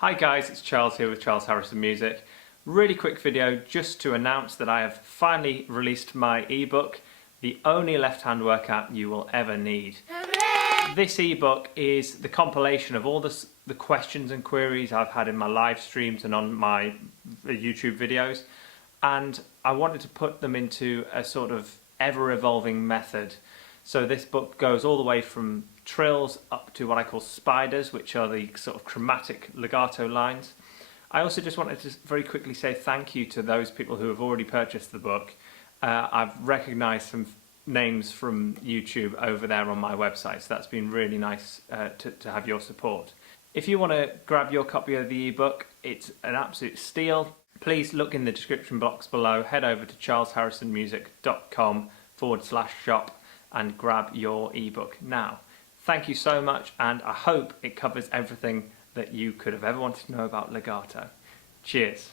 Hi guys, it's Charles here with Charles Harrison Music. Really quick video just to announce that I have finally released my ebook, The Only Left-Hand Workout You Will Ever Need. Hooray! This ebook is the compilation of all the questions and queries I've had in my live streams and on my YouTube videos, and I wanted to put them into a sort of ever-evolving method. So this book goes all the way from trills up to what I call spiders, which are the sort of chromatic legato lines. I also just wanted to very quickly say thank you to those people who have already purchased the book. I've recognised some names from YouTube over there on my website, so that's been really nice to have your support. If you want to grab your copy of the ebook, it's an absolute steal. Please look in the description box below, head over to charlesharrisonmusic.com/shop and grab your ebook now. Thank you so much, and I hope it covers everything that you could have ever wanted to know about legato. Cheers.